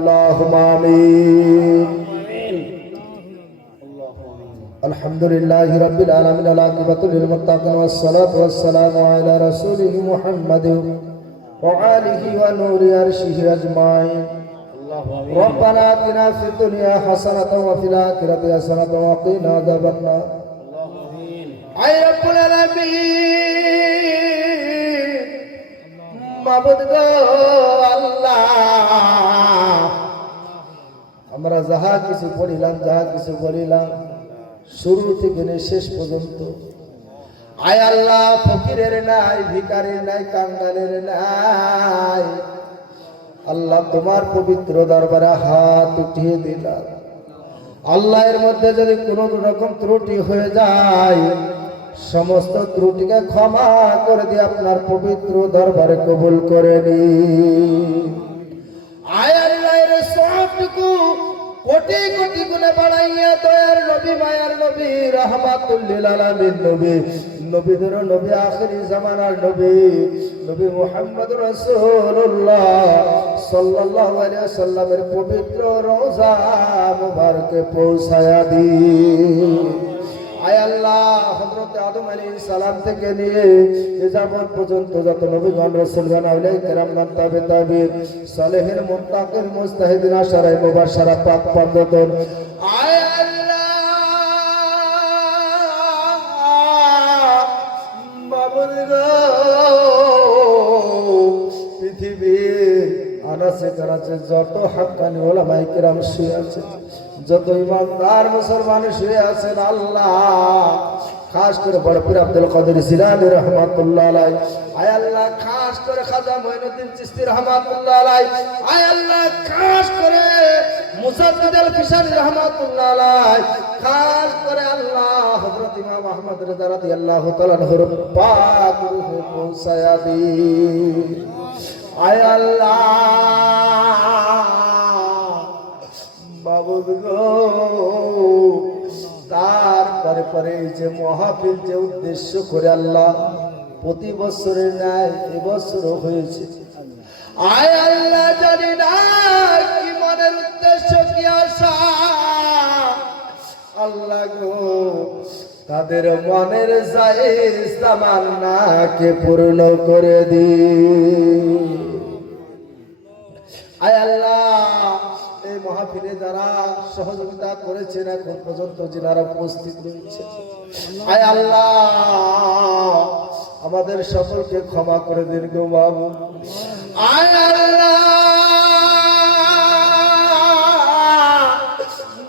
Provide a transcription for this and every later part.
আল্লাহুম্মা আমিন। আলহামদুলিল্লাহি রাব্বিল আলামিন ওয়াল আকিবাতু লিল মুত্তাকিন ওয়াস সালাতু ওয়াস সালামু আলা রাসূলিহি মুহাম্মাদিন ওয়া আলিহি ওয়া নূরি আরশিহি আজমাইন। রব্বানা আতিনা ফিদ দুনিয়া হাসানাতাও ওয়া ফিল আখিরাতি হাসানাতাও ওয়া কিনা আযাবান্নার। আয় রব্বুল আলামিন, মাবুদ গো আল্লাহ, আমরা যাহা কিছু পড়িলাম শুরু থেকে শেষ পর্যন্ত, আয় আল্লাহ, ফকিরের নাই, ভিখারির নাই, কাঙ্গালের নাই, আল্লাহ তোমার পবিত্র দরবারে হাত উঠিয়ে দিলাম। আল্লাহ, এর মধ্যে যদি কোনো রকম ত্রুটি হয়ে যায়, সমস্ত ত্রুটিকে ক্ষমা করে দিয়ে আপনার পবিত্র দরবারে কবুল করে নিন। আয় আল্লাহ, এর সবটুকু কোটি কোটি গুণে বাড়াইয়া দয়ার নবী, মায়ার নবী, রাহমাতুল লিল আলামিন নবী, নবীদের নবী, আখিরি জামানার নবী, নবী মুহাম্মদুর রাসূলুল্লাহ সাল্লাল্লাহু আলাইহি ওয়াসাল্লামের পবিত্র রওজা মুবারকে পৌঁছায়া দিন। আয় আল্লাহ, হযরত আদম আলাইহিস সালাম থেকে নিয়ে কিয়ামত পর্যন্ত যত নবীগণ, রাসূলগণ, আউলিয়া কিরামগণ, তাবিঈন, সালেহিন, মুত্তাকিন, মুজতাহিদিন, আশারায়ে মুবাশশারা, পাক পঞ্জতন, আয় আল্লাহ, মাবুদ গো, পৃথিবীর আনাচে কানাচে যত হাক্কানি উলামায়ে কিরাম শুয়ে আছে, যত ইমানদার মুসলমান শুয়ে আছেন, আল্লাহ, খাস করে বড় পীর আব্দুল কাদের জিলানী রাহমাতুল্লাহ আলাইহি, আয় আল্লাহ, খাস করে খাজা মঈনুদ্দিন চিশতি রাহমাতুল্লাহ আলাইহি, আয় আল্লাহ, খাস করে মুজাদ্দিদ আল ফিসানি রাহমাতুল্লাহ আলাইহি, খাস করে আল্লাহ হযরত ইমাম আহমদ রিজা রাদিয়াল্লাহু তাআলা আনহুর পাক রূহে পৌঁছায়া দিন। আয় আল্লাহ, মাবুদ গো, তারপরে যে মাহফিল যে উদ্দেশ্য করে আল্লাহ প্রতি বছরের ন্যায় এবছরও হয়েছে, আয় আল্লাহ, জানি না কি মনের উদ্দেশ্য, কি আশা, আল্লাহ গো, তাদের মনের জায়েজ তামান্নাকে পূর্ণ করে দিন। আয় আল্লাহ, এই মাহফিলে যারা সহযোগিতা করেছেন, এখন পর্যন্ত যারা উপস্থিত রয়েছে, আয় আল্লাহ, আমাদের সকলকে ক্ষমা করে দিন গো বাবু। আয় আল্লাহ,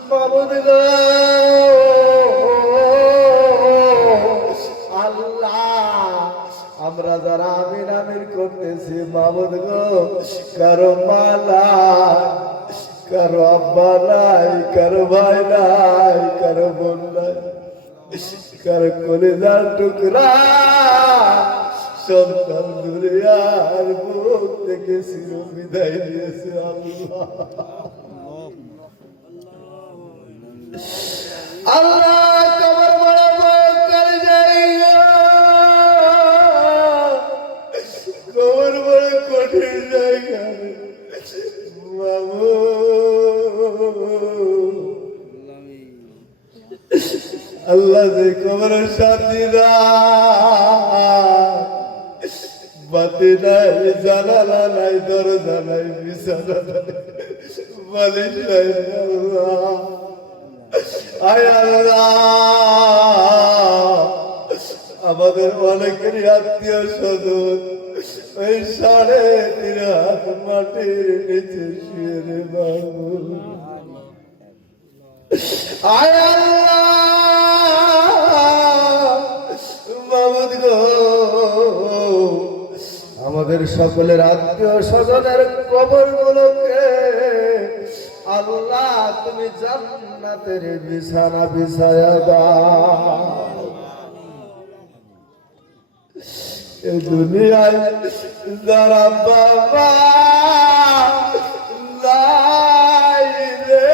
মাবুদ গো আল্লাহ, আমরা যারা আমিন আমিন করতেছি, মাবুদ গো, কারো মা নাই, কারো আব্বা নাই, কারো ভাই নাই, কারো বোন নাই, কারো কলিজার টুকরা সন্তান দুনিয়ার বুক থেকে চির বিদায় দিয়েছে। আল্লাহ, কবর বড় ভয়ঙ্কর জায়গা, কবর বড় কঠিন জায়গা, আল্লাহ, যে কবরের শান্তি বাতি নাই, জানালা নাই, দরজা নাই, বিছানা নাই, মালিক নাই, আল্লাহ, আয় আল্লাহ, আমাদের অনেকেরই আত্মীয় স্বজন ওই 3.5 হাত মাটির নিচে শুয়ে রে বাবু। আয় আল্লাহ, মাবুদ গো, আমাদের সকলের আত্মীয় স্বজনের কবর গুলোকে আল্লাহ তুমি জান্নাতের বিছানা বিছায়া দাও। এই দুনিয়ায় যারা বাবা নাই রে,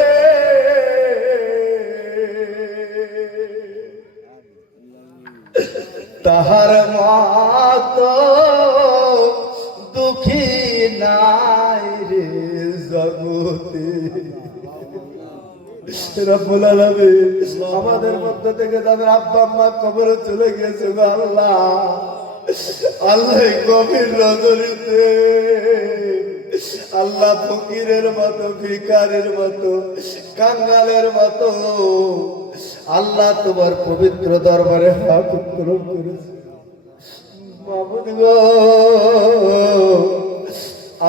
তাহার মতো দুঃখী নাই রে জগৎ উম্মতি। রব্বুল আলামিন আমাদের মধ্য থেকে যাদের আব্বা আম্মা কবরে চলে গেছে গো আল্লাহ, আল্লাহ গভীর রজনীতে আল্লাহ ফকিরের মতো, ভিখারির মতো, কাঙ্গালের মতো আল্লাহ তোমার পবিত্র দরবারে হাত উত্তোলন করেছে। মাবুদ গো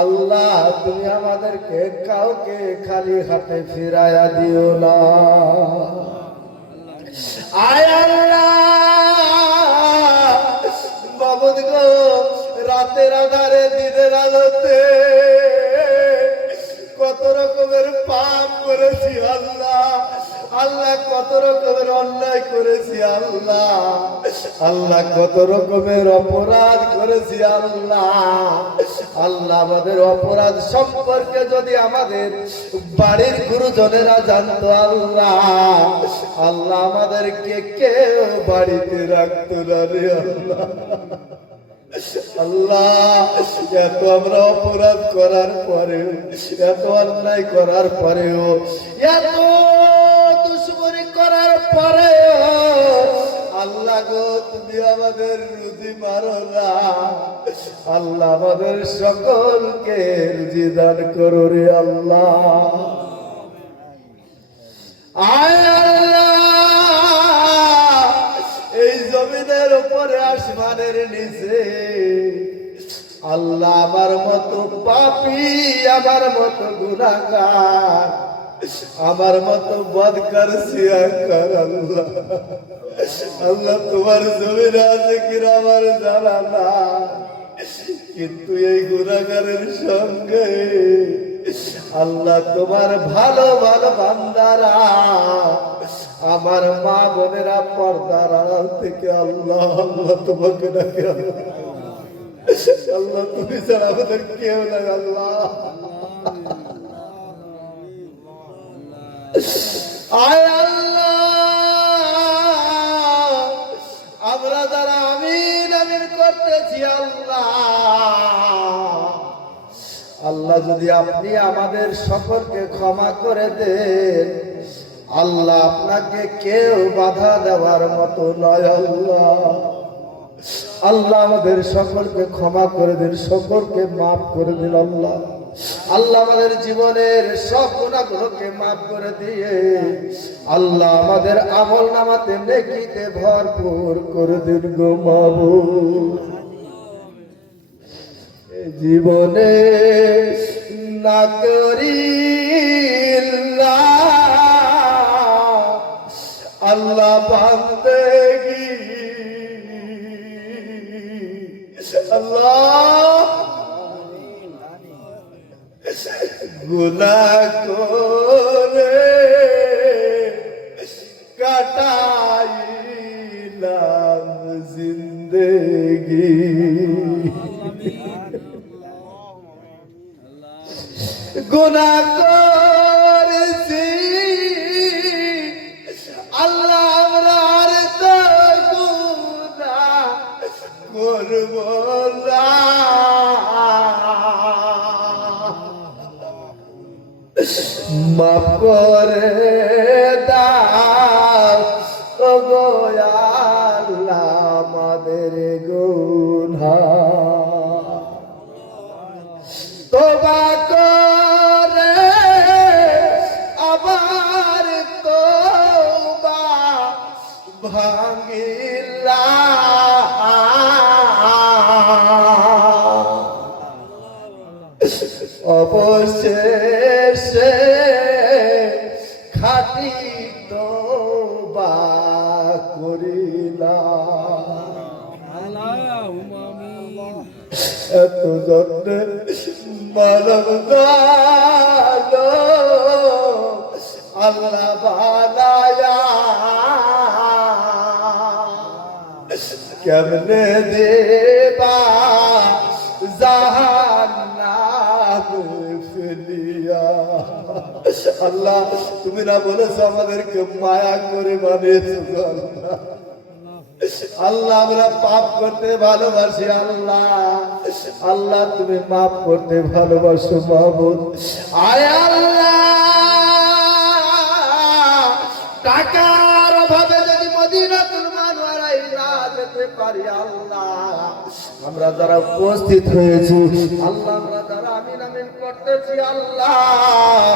আল্লাহ, তুমি আমাদেরকে কাউকে খালি হাতে ফিরাইয়া দিও না। আয় আল্লাহ, মাবুদ গো রাতের আধারে দিনের আলোতে কত রকমের পাপ করেছি আল্লাহ, আল্লাহ কত রকমের অন্যায় করেছি আল্লাহ, আল্লাহ কত রকমের অপরাধ করেছি আল্লাহ, আল্লাহ আমাদের অপরাধ সম্পর্কে যদি আমাদের বাড়ির গুরুজনেরা জানতো আল্লাহ, আল্লাহ আমাদেরকে কেউ বাড়িতে রাখতো না রে আল্লাহ। আল্লাহ এত আমরা অপরাধ করার পরেও, এত অন্যায় করার পরেও, এত দুশ্মনী করার পরেও আল্লাহ গো তুমি আমাদের রুজি মারো না। আল্লাহ আমাদের সকলকে রুজি দান করো রে আল্লাহ। আয় আল্লাহ, এই জমিনের উপরে আসমানের নিচে আল্লাহ আমার মতো পাপী, আমার মতো গুনাহগার, আমার মতো বদকার সিয়াকার আল্লাহ, আল্লাহ তোমার জমিনে আছে কিনা আমার জানা না, কিন্তু এই গুনাহগারের সঙ্গে আল্লাহ তোমার ভালো ভালো বান্দারা, আমার মা বোনেরা পর্দার আড়াল থেকে আল্লাহ আল্লাহ তোমাকে ডাকে আল্লাহ, তুমি ছাড়া আমাদের কেউ না আল্লাহ। আয় আল্লাহ, আমরা যারা আমিন আমিন করতেছি আল্লাহ, আল্লাহ যদি আপনি আমাদের সকলকে ক্ষমা করে দেন আল্লাহ, আপনাকে কেউ বাধা দেওয়ার মতো নয় আল্লাহ। আল্লাহ আমাদের সকলকে ক্ষমা করে দিন, সকলকে মাফ করে দিন আল্লাহ। আল্লাহ আমাদের জীবনের সব গুনাহগুলোকে মাফ করে দিয়ে আল্লাহ আমাদের আমল নামাতে নেকিতে ভরপুর করে দিন গো মাবুদ। জীবনে না করিল্লা আল্লাহ বান্দেগি, আল্লাহ গুনাহ করে কাটাইলাম জিন্দেগি, গুনাহ করেছি আল্লাহ, আমরা আর তো গুনাহ করব না। মাফ করে দাও ও গো আল্লাহ আমাদের গুনাহ, তোবা করে আবার তোবা ভাঙিলা, অবশেষে খাঁটি তোবা করিলাম। এত যত্নে মানব গালো আল্লাহ বানায়া, কেমনে দেবা জাহান্নামে ফেলিয়া। আল্লাহ তুমি না বলেছো আমাদেরকে মায়া করে বানিয়েছো আল্লাহ, আল্লাহ আমরা পাপ করতে ভালোবাসি আল্লাহ, আল্লাহ তুমি মাফ করতে ভালোবাসো মাহবুব। আয় আল্লাহ, টাকার অভাবে যদি মদিনাতুল মুনাওয়ারায় না যেতে পারি আল্লাহ, আমরা যারা উপস্থিত হয়েছি আল্লাহ, আমরা যারা আমিন আমিন করতেছি আল্লাহ,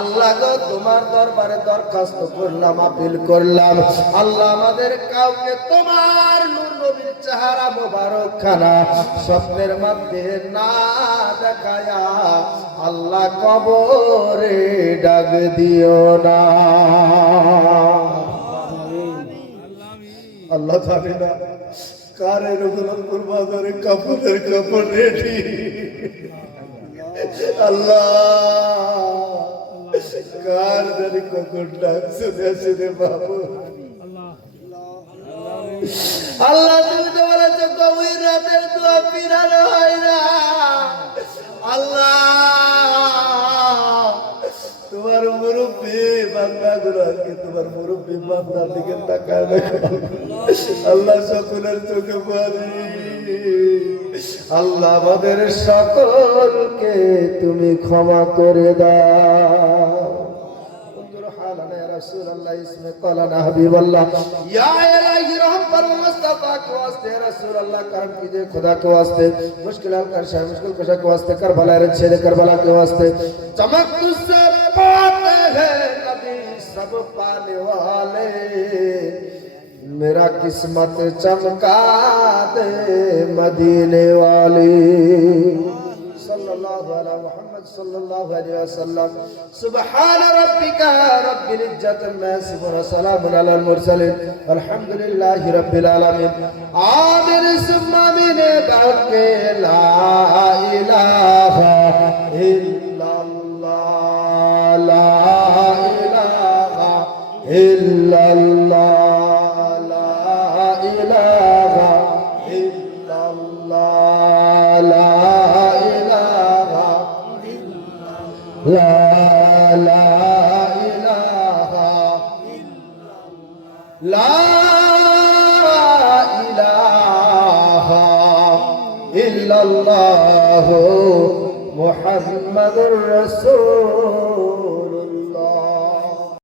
আল্লাহ গো তোমার দরবারে দরখাস্ত করলাম, আপিল করলাম আল্লাহ, আমাদের কাউকে তোমার নূর নবীর চেহারা মোবারক খানা স্বপ্নের মধ্যে না দেখায়া আল্লাহ কবরে ডাক দিও না। আল্লাহ জানে না কারে রঘুনাথপুর বাজারে কাপড়ের কাপড় রেডি, আল্লাহ কার জানি কখন ডাক শুনেছে রে বাবু। আল্লাহ তুমি তো বলেছো গভীর রাতের দোয়া ফিরানো হয় না আল্লাহ, তোমার মুরব্বী বান্দা গুলো আজকে তোমার মুরব্বী বান্দার দিকে তাকায় দেখো আল্লাহ, সকলের চোখে পানি আল্লাহ, আমাদের সকলকে তুমি ক্ষমা করে দাও। حالنا يا رسول الله اسمه قالنا حبيب الله या इलाही रहम पर मुस्तफा के वास्ते रसूल अल्लाह करम कीजिए खुदा के वास्ते, मुश्किल हल कर शाह मुश्किल कशा के वास्ते, करबला रे छेद करबला के वास्ते, चमक तुझसे पाते हैं नबी सब पाने वाले, मेरा किस्मत चमका दे मदीने वाली। सल्लल्लाहु अलैहि मुहम्मद सल्लल्लाहु अलैहि वसल्लम। सुब्हान रब्बिका रब्बिल इज्जति अम्मा यसिफून व सलामुन अलल मुरसलीन वल्हम्दुलिल्लाहि रब्बिल आलमीन। आमीन सुम्मा आमीन। बके ला इलाहा इल्लल्लाह, ला इलाहा इल्लल्लाह, لا لا إله لا إله إلا الله محمد رسول